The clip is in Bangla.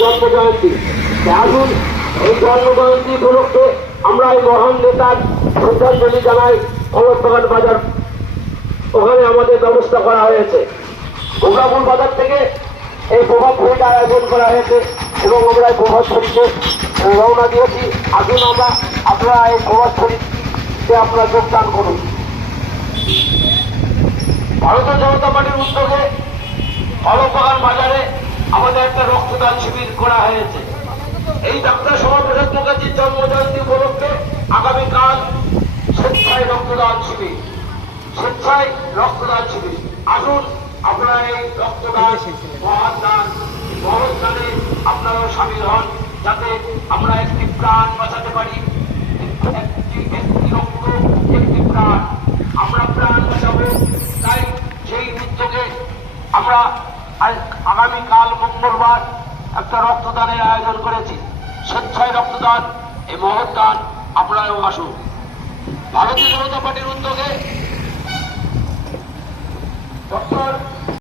জন্ম জয়ন্তী। আসুন এই জন্ম জয়ন্তী উপলক্ষে আমরা এই মহান নেতার শ্রদ্ধাঞ্জলি জানাই। কমলবাগান বাজার ওখানে আমাদের ব্যবস্থা করা হয়েছে। গোগাপুর বাজার থেকে এই প্রভাত ফেরিটা আয়োজন করা হয়েছে এবং আমরা এই প্রভাত ফেরিতে রওনা দিয়েছি। আসুন আপনারা এই প্রভাত ফেরিতে আপনারা যোগদান করুন। ভারতীয় জনতা পার্টির উদ্যোগে কমলবাগান বাজারে আমাদের একটা রক্তদান শিবির করা হয়েছে। এই ডাক্তার শ্যামাপ্রসাদ মুখার্জির জন্ম জয়ন্তী উপলক্ষে আগামীকাল স্বেচ্ছায় রক্তদান শিবির। আসুন আপনারা এই রক্তদান মহৎদানে আপনারাও সামিল হন, যাতে আমরা একটি প্রাণ বাঁচাতে পারি। একটি রক্ত একটি প্রাণ, আমরা প্রাণ বাঁচাবো। তাই সেই উদ্যোগে আমরা আগামীকাল মঙ্গলবার একটা রক্তদানের আয়োজন করেছি। স্বেচ্ছায় রক্তদান, এই মহৎ দান, আপনারাও আসুন। ভারতীয় জনতা পার্টির উদ্যোগে